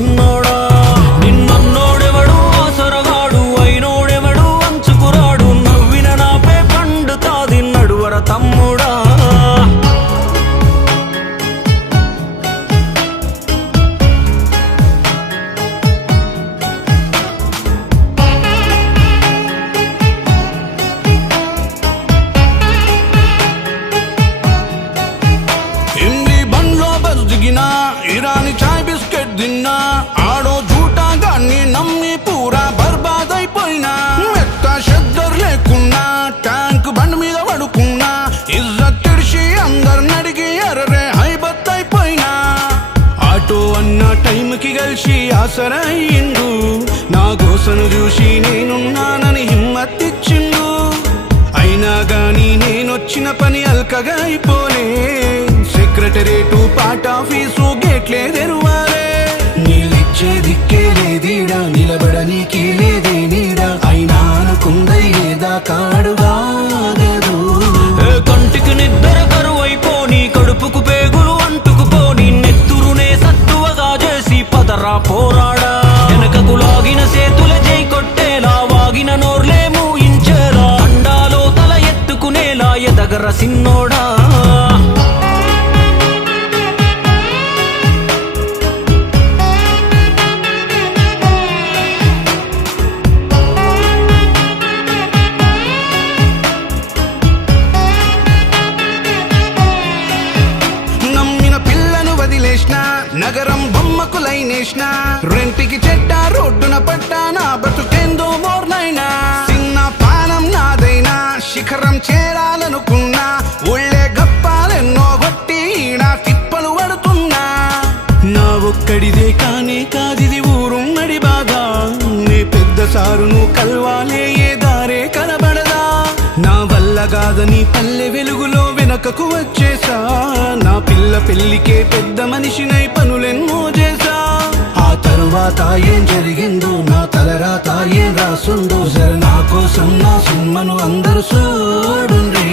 సిన్నోడా నిన్నోడెవడు ఆసరగాడు అయినోడెవడు అంచుకురాడు నవ్విన నాపే పండుతాది నడువర తమ్ముడా ఇరానీ చాయ్ బిస్కెట్ తిన్నా ఆడో జూటాగాన్ని నమ్మి పూరా బర్బాదైపోయినా మెత్త షద్దర్ లేకున్నా ట్యాంక్ బండ్ మీద పడుకున్నా ఇజ్జత్ తిడిచి అందరిని అడిగి అరరే హైబత్ అయిపోయినా ఆటో అన్న టైంకి కలిసి ఆసరయ్యిండు నా గోసను చూసి నేనున్నానని హిమ్మత్ ఇచ్చిండు అయినా గాని నేనొచ్చిన పని అల్కగా అయిపోలే సెక్రటరేటు పాటాఫీసు గేట్లే తెరువారే నీళ్ళిచ్చే దిక్కే లేదీడా నిలబడనీకి లేదే నీడా అయినా అనుకుందయ్యేదా కాడుగాగదు కంటికి నిద్ర కరువైపోని కడుపుకు పేగులు అంటుకుపోని నెత్తురునే సత్తువగా చేసి పదరా పోరాడా వెనకకు లాగిన సేతుల జై కొట్టేలా వాగిన నోర్లే మూయించేలా అండాలో తల ఎత్తుకునేలా ఎదగర సిన్నోడా నగరం బొమ్మకు లైనేసిన రెంటికి చెడ్డ రోడ్డున పట్టా నా బతుకేందో మోర్నైనా చిన్న పానం నాదైనా శిఖరం చేరాలనుకున్నా ఒళ్ళే గప్పాలెన్నో గొట్టి నా తిప్పలు పడుతున్నా నా ఒక్కడిదే కానే కాదిది ఊరుమ్మడి బాధ నే పెద్ద సారును కల్వాలే ఏ దారే కనబడదా నా వల్ల కాదని పల్లె వెలుగులో వెనకకు వచ్చేసా నా పిల్ల పెళ్లికే పెద్ద మనిషినై పనులెన్నో చేసా ఆ తరువాత ఏం జరిగిందో నా తలరాత ఏం రాసుందో జర నా కోసం నా సినిమను అందరూ చూడుండ్రి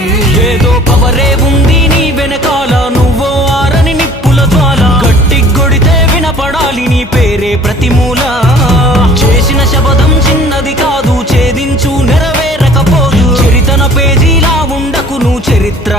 ఏదో పవరే ఉంది నీ వెనకాల నువ్వో ఆరని నిప్పుల జ్వాల గట్టి కొడితే వినపడాలి నీ పేరే ప్రతిమూల చేసిన శపథం చిన్నది కాదు ఛేదించు నెరవేరకపోదు చరితన పేజీలా ఉండకు నువ్వు చరిత్ర